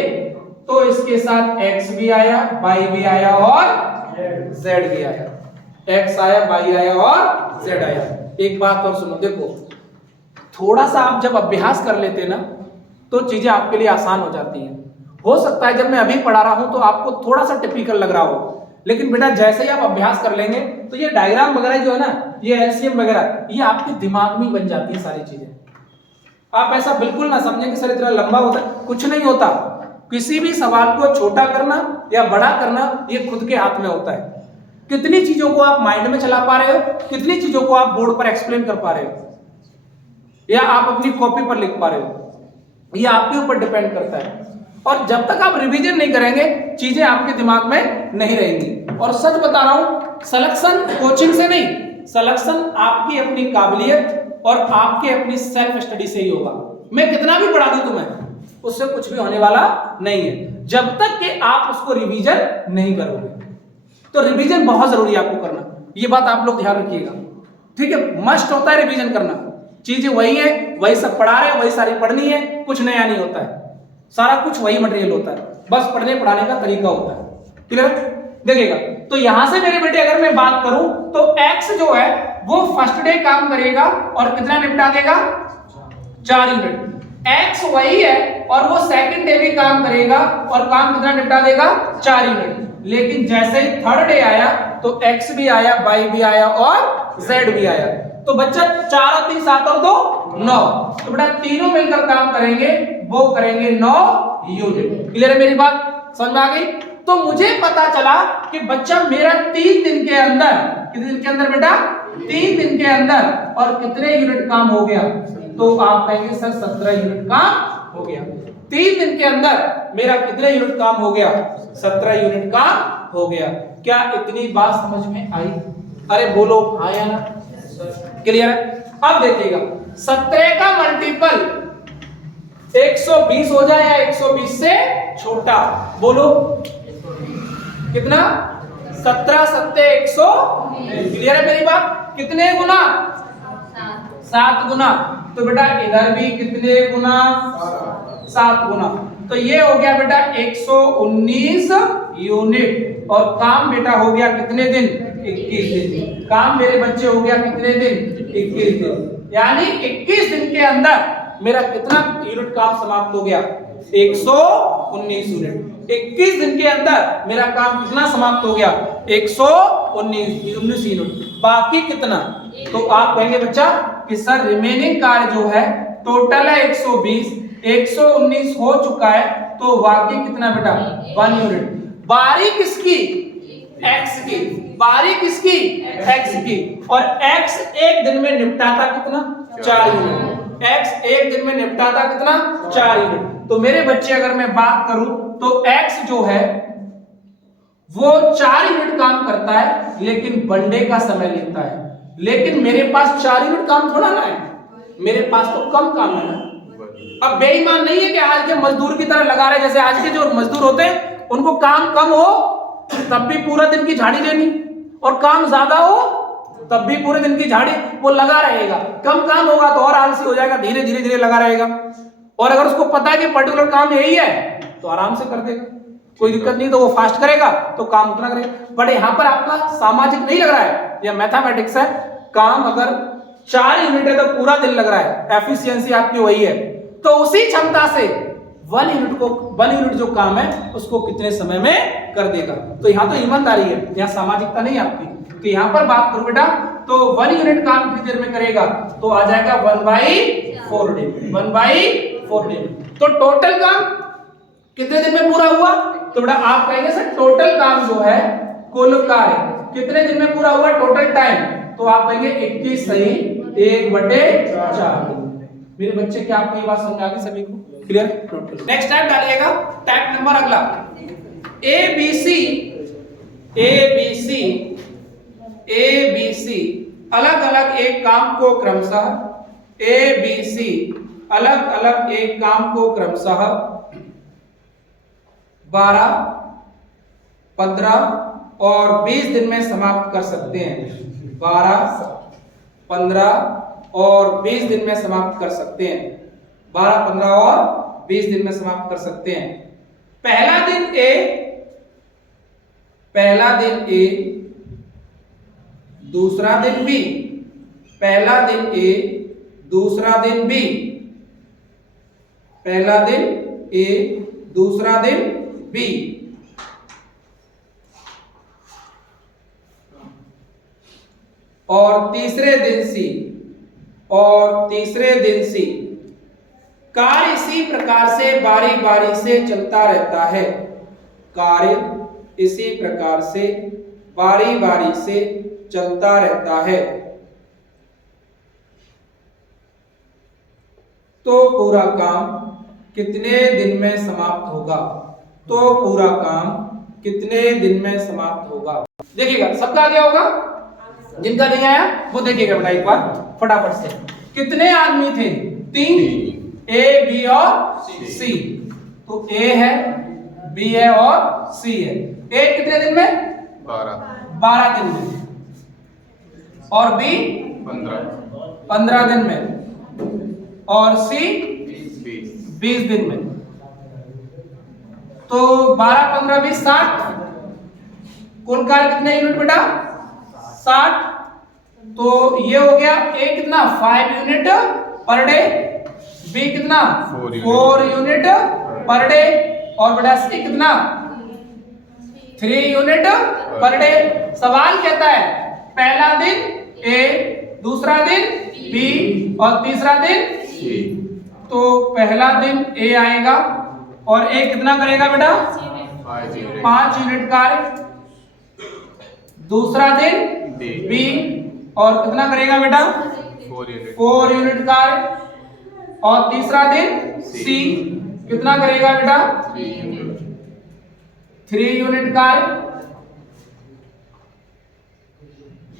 तो इसके साथ x भी आया, y भी आया और z भी आया। x आया, y आया और z आया। एक बात और सुनो, देखो थोड़ा सा आप जब अभ्यास कर लेते ना तो चीजें आपके लिए आसान हो जाती हैं। हो सकता है जब मैं अभी पढ़ा रहा हूं तो आपको थोड़ा सा टिपिकल लग रहा हो, लेकिन बेटा जैसे ही आप अभ्यास कर लेंगे तो ये डायग्राम वगैरह जो है ना, ये एलसीएम वगैरह, ये आपके दिमाग में बन जाती है सारी चीजें। आप ऐसा बिल्कुल ना समझें कि सर इतना लंबा होता है, कुछ नहीं होता। किसी भी सवाल को छोटा करना या बड़ा करना ये खुद के हाथ में होता है। कितनी चीजों को आप माइंड में चला पा रहे हो, कितनी चीजों को आप बोर्ड पर एक्सप्लेन कर पा रहे हो, या आप अपनी कॉपी पर लिख पा रहे हो, ये आपके ऊपर डिपेंड करता है। और जब तक आप रिवीजन नहीं करेंगे चीजें आपके दिमाग में नहीं रहेंगी। और सच बता रहा हूं, सिलेक्शन कोचिंग से नहीं, सिलेक्शन आपकी अपनी काबिलियत और आपके अपनी सेल्फ स्टडी से ही होगा। मैं कितना भी पढ़ा दूं तुम्हें, उससे कुछ भी होने वाला नहीं है जब तक कि आप उसको रिवीजन नहीं करोगे। तो रिवीजन बहुत जरूरी है आपको करना, ये बात आप लोग ध्यान रखिएगा, ठीक है। मस्ट होता है रिवीजन करना, चीजें वही है, वही सब पढ़ा रहे हैं, वही सारी पढ़नी है, कुछ नया नहीं होता है, सारा कुछ वही मटेरियल होता है, बस पढ़ने पढ़ाने का तरीका होता है। क्लियर? देखिएगा, तो यहां से मेरे बेटे अगर मैं बात करूं तो x जो है वो फर्स्ट डे काम करेगा और कितना निपटा देगा? 4 यूनिट। x वही है और वो सेकंड डे भी काम करेगा और काम कितना निपटा देगा? 4 यूनिट। लेकिन जैसे ही थर्ड डे आया तो x भी आया, y भी आया और z भी आया। तो बच्चा 4 और 3 7 और 2 9, तो बेटा तीनों मिलकर काम करेंगे, वो करेंगे 9 यूनिट। क्लियर है मेरी बात? समझ में आ गई? तो मुझे पता चला कि बच्चा मेरा 3 दिन के अंदर, कितने दिन के अंदर बेटा? 3 दिन के अंदर, और कितने यूनिट काम हो गया? तो आप कहेंगे सर 17 यूनिट काम हो गया। 3 दिन के अंदर मेरा कितने यूनिट काम हो गया? 17 यूनिट काम हो गया। क्या इतनी बात समझ में आई? अरे बोलो हाँ या ना? क्लियर है? अब देखिएगा, 17 का मल्टीपल 120 हो जाए या 120 से छोटा? बोलो कितना? 17 7 100। क्लियर है मेरी बात? कितने गुना? 7 गुना। तो बेटा इधर भी कितने गुना? 7 गुना। तो ये हो गया बेटा 119 यूनिट, और काम बेटा हो गया कितने दिन? 21 दिन। काम मेरे बच्चे हो गया कितने दिन? 21 दिन। यानी 21 दिन के अंदर मेरा कितना यूनिट काम समाप्त हो गया? 119 यूनिट। 21 दिन के अंदर मेरा काम कितना समाप्त हो गया? 119 यूनिट। बाकी कितना? तो आप कहेंगे बच्चा कि सर रिमेनिंग कार्य जो है टोटल है 120, 119 हो चुका है, तो बाकी कितना बेटा? 1 यूनिट। बारी किसकी? x की। बारी किसकी? x की। और x एक दिन में निपटाता कितना? 4 यूनिट। x एक दिन में निपटाता कितना? 4 यूनिट। तो मेरे बच्चे अगर मैं बात करूं तो x जो है वो 4 यूनिट काम करता है, लेकिन वनडे का समय लेता है। लेकिन मेरे पास 4 यूनिट काम थोड़ा ना है, मेरे पास तो कम काम है ना। अब बेईमान नहीं है कि आज के मजदूर की तरह लगा रहे, जैसे आज के जो मजदूर होते हैं उनको काम कम हो तब भी पूरा दिन की झाड़ी लेनी, और काम ज्यादा हो तब भी पूरे दिन की झाड़ी वो लगा रहेगा। कम काम होगा तो और आलसी हो जाएगा, धीरे धीरे धीरे लगा रहेगा। और अगर उसको पता है कि पर्टिकुलर काम यही है तो आराम से कर देगा, कोई दिक्कत नहीं, तो वो फास्ट करेगा तो काम उतना करेगा। बट यहाँ पर आपका सामाजिक नहीं लग रहा है, यह मैथमेटिक्स है। काम अगर 4 यूनिट है तो पूरा दिन लग रहा है, एफिशिएंसी आपकी वही है। तो उसी क्षमता से 1 यूनिट जो काम है उसको कितने समय में कर देगा। तो यहाँ तो ईमानदारी है, यहाँ सामाजिकता नहीं आपकी। तो यहाँ पर बात करूं बेटा तो 1 यूनिट काम कितनी देर में करेगा, तो आ जाएगा 1/4 डे, 1/4 डे। तो टोटल काम कितने दिन में पूरा हुआ, तो बेटा आप कहेंगे सर टोटल काम जो है कुल कार्य कितने दिन में पूरा हुआ, टोटल टाइम, तो आप कहेंगे 21 सही 1/4। मेरे बच्चे क्या आपको ये बात समझ आ गई सभी को, क्लियर। नेक्स्ट टाइप डालिएगा, टाइप नंबर अगला ABC अलग अलग एक काम को क्रमशः ABC अलग अलग एक काम को क्रमशः 12, 15 और 20 दिन में समाप्त कर सकते हैं। 12, 15 और 20 दिन में समाप्त कर सकते हैं। 12, 15 और 20 दिन में समाप्त कर सकते हैं। पहला दिन A, दूसरा दिन B, पहला दिन A, दूसरा दिन B, पहला दिन A, दूसरा दिन B, और तीसरे दिन C, और तीसरे दिन C। कार्य इसी प्रकार से बारी बारी से चलता रहता है। कार्य इसी प्रकार से बारी बारी से चलता रहता है। तो पूरा काम कितने दिन में समाप्त होगा, तो पूरा काम कितने दिन में समाप्त होगा। देखिएगा सबका आ गया होगा, जिनका नहीं आया वो देखिएगा बेटा एक बार फटाफट से। कितने आदमी थे, 3, A, B और C। तो A है, B है और C है। A कितने दिन में, 12 दिन में, और B 15 दिन में, और C 20 दिन में। तो 12, 15, 20, 60। कुल कार्य कितने यूनिट बेटा, 60। तो ये हो गया A कितना 5 यूनिट पर डे, B कितना 4 यूनिट पर डे, और बेटा C कितना 3 यूनिट पर डे। सवाल कहता है पहला दिन A, दूसरा दिन B और तीसरा दिन C। तो पहला दिन A आएगा और A कितना करेगा बेटा 5 यूनिट कार्य, दूसरा दिन B और कितना करेगा बेटा 4 यूनिट कार्य, और तीसरा दिन C कितना करेगा बेटा 3 यूनिट कार्य।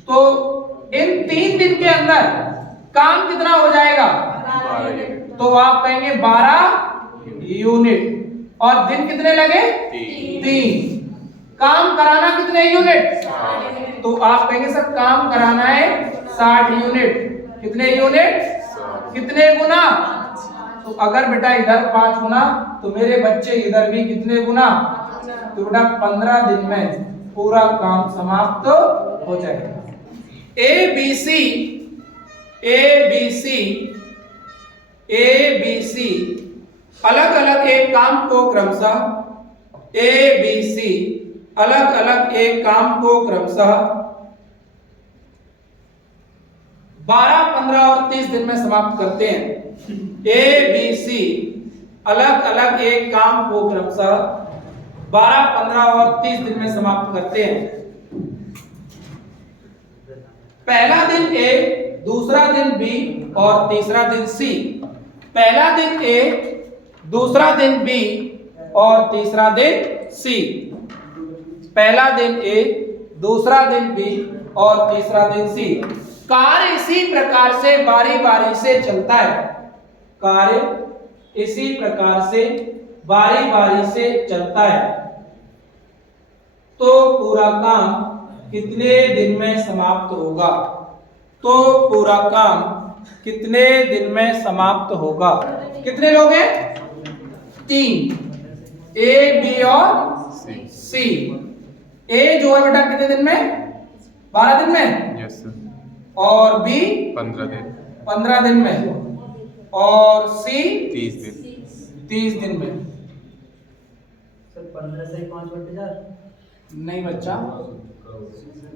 तो इन 3 दिन के अंदर काम कितना हो जाएगा, तो आप कहेंगे 12 यूनिट, और दिन कितने लगे 3। काम कराना कितने यूनिट, तो आप कहेंगे सर काम कराना है 60 यूनिट। कितने यूनिट, कितने गुना, तो अगर बेटा इधर 5 गुना तो मेरे बच्चे इधर भी कितने गुना, तो बेटा 15 दिन में पूरा काम समाप्त हो जाएगा। ABC अलग अलग एक काम को क्रमशः ABC अलग अलग एक काम को क्रमशः 12, 15 और 30 दिन में समाप्त करते हैं। ABC अलग अलग एक काम को क्रमशः 12, 15 और 30 दिन में समाप्त करते हैं। पहला दिन A, दूसरा दिन B और तीसरा दिन C। पहला दिन A, दूसरा दिन B और तीसरा दिन C। पहला दिन A, दूसरा दिन B और तीसरा दिन C। कार्य इसी प्रकार से बारी बारी से चलता है। कार्य इसी प्रकार से बारी बारी से चलता है। तो पूरा काम कितने दिन में समाप्त होगा, तो पूरा काम कितने दिन में समाप्त होगा। कितने लोग हैं, 3, A, B और C। A जो है बेटा कितने दिन में, 12 दिन में, यस सर, और B 15 दिन, 15 दिन में, और C 30 दिन, 30 दिन में। सर 15 से 5 बटे 4। नहीं बच्चा,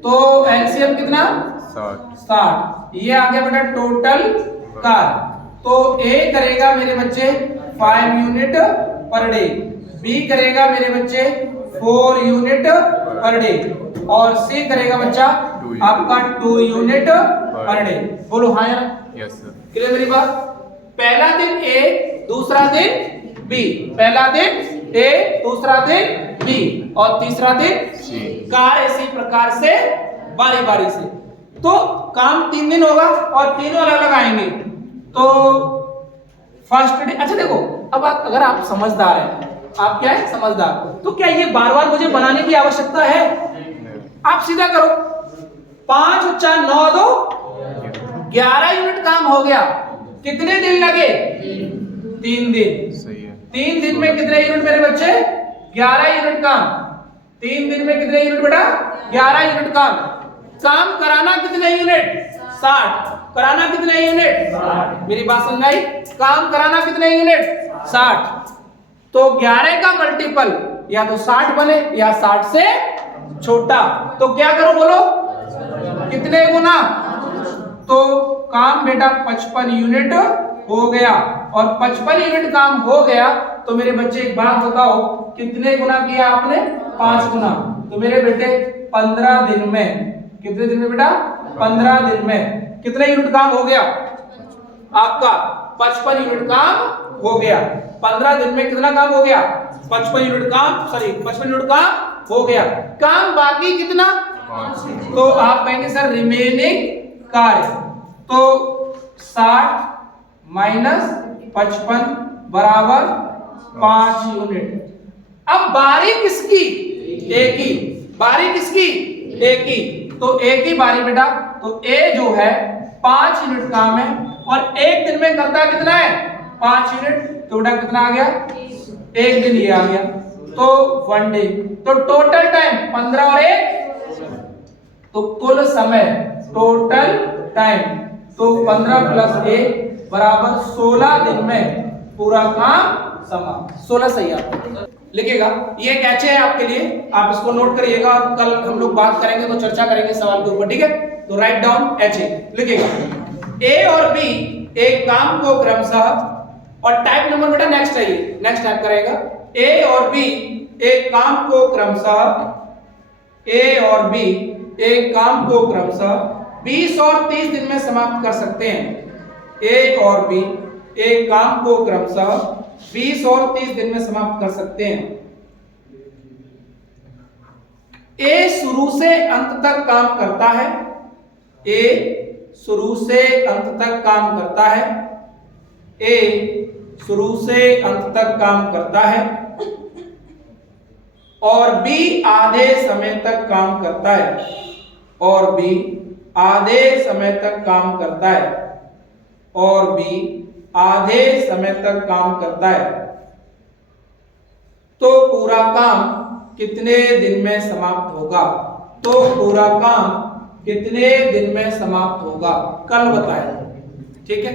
तो एलसीएम कितना? 60। ये आ गया बेटा टोटल कार्य। तो ए करेगा मेरे बच्चे 5 यूनिट पर डे, बी करेगा मेरे बच्चे 4 यूनिट पर डे, और सी करेगा बच्चा आपका 2 यूनिट पर डे। बोलो हाँ या ना? Yes sir. क्लियर मेरी बात? पहला दिन ए, दूसरा दिन बी, पहला दिन ए, दूसरा दिन बी, और तीसरा दिन सी। कार्य इसी प्रकार से बारी बारी से। तो काम 3 दिन होगा और तीनों अलग अलग आएंगे। तो फर्स्ट डे, अच्छा देखो, अब आप अगर आप समझदार हैं, आप क्या है समझदार, तो क्या ये बार बार मुझे बनाने की आवश्यकता है? आप सीधा करो, 5 और 4 9 2 11 यूनिट काम हो गया। कितने दिन लगे? 3 दिन। सही है। 3 दिन में कितने यूनिट मेरे बच्चे? 11 यूनिट काम। 3 दिन में कितने यूनिट बेटा? 11 यूनिट काम। काम कराना कितने यूनिट? 60। कराना कितने यूनिट? 60। मेरी बात समझ आई? काम कराना कितने यूनिट? 60। तो 11 का मल्टीपल या तो 60 बने या 60 से छोटा। तो क्या करो बोलो, कितने गुना? तो काम बेटा 55 यूनिट हो गया, और 55 यूनिट काम हो गया तो मेरे बच्चे एक बात बताओ, कितने गुना किया आपने? 5 गुना। तो मेरे बेटे 15 दिन में, कितने दिन में बेटा? 15 दिन में कितने यूनिट काम हो गया आपका? 55 यूनिट काम हो गया। 15 दिन में कितना काम हो गया? 55 यूनिट काम, सॉरी 55 यूनिट काम हो गया। काम बाकी कितना? 5। तो आप कहेंगे सर रिमेनिंग कार्य, तो 60 माइनस 55 बराबर 5 यूनिट। अब बारी किसकी? एक ही। बारी किसकी? एक ही। तो एक ही बारी बेटा। तो ए जो है 5 यूनिट काम है, और एक दिन में करता कितना है? 5 यूनिट। तो बेटा कितना आ गया? एक दिन ये आ गया, तो 1 डे। तो टोटल टाइम 15 और 1, तो कुल समय टोटल टाइम, तो 15 प्लस 1 बराबर 16 दिन में पूरा काम समाप्त। 16 सही आपका लिखेगा। ये एक एच है आपके लिए, आप इसको नोट करिएगा, और कल हम लोग बात करेंगे तो चर्चा करेंगे सवाल के ऊपर, ठीक है? तो राइट डाउन एच लिखेगा। ए और बी एक काम को क्रमशः, और टाइप नंबर बेटा नेक्स्ट है, ये नेक्स्ट टाइप करेगा। ए और बी एक काम को क्रमशः, ए और बी एक काम को क्रमशः 20 और 30 दिन में समाप्त कर सकते हैं। ए और बी एक काम को क्रमशः 20 और 30 दिन में समाप्त कर सकते हैं। ए शुरू से अंत तक काम करता है। ए शुरू से अंत तक काम करता है। ए शुरू से अंत तक काम करता है, और बी आधे समय तक काम करता है, और बी आधे समय तक काम करता है, और बी आधे समय तक काम करता है। तो पूरा काम कितने दिन में समाप्त होगा? तो पूरा काम कितने दिन में समाप्त होगा? कल बताएं, ठीक है?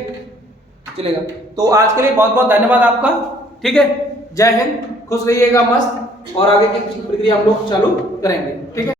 चलेगा। तो आज के लिए बहुत बहुत धन्यवाद आपका, ठीक है? जय हिंद, खुश रहिएगा, मस्त, और आगे की प्रक्रिया हम लोग चालू करेंगे, ठीक है?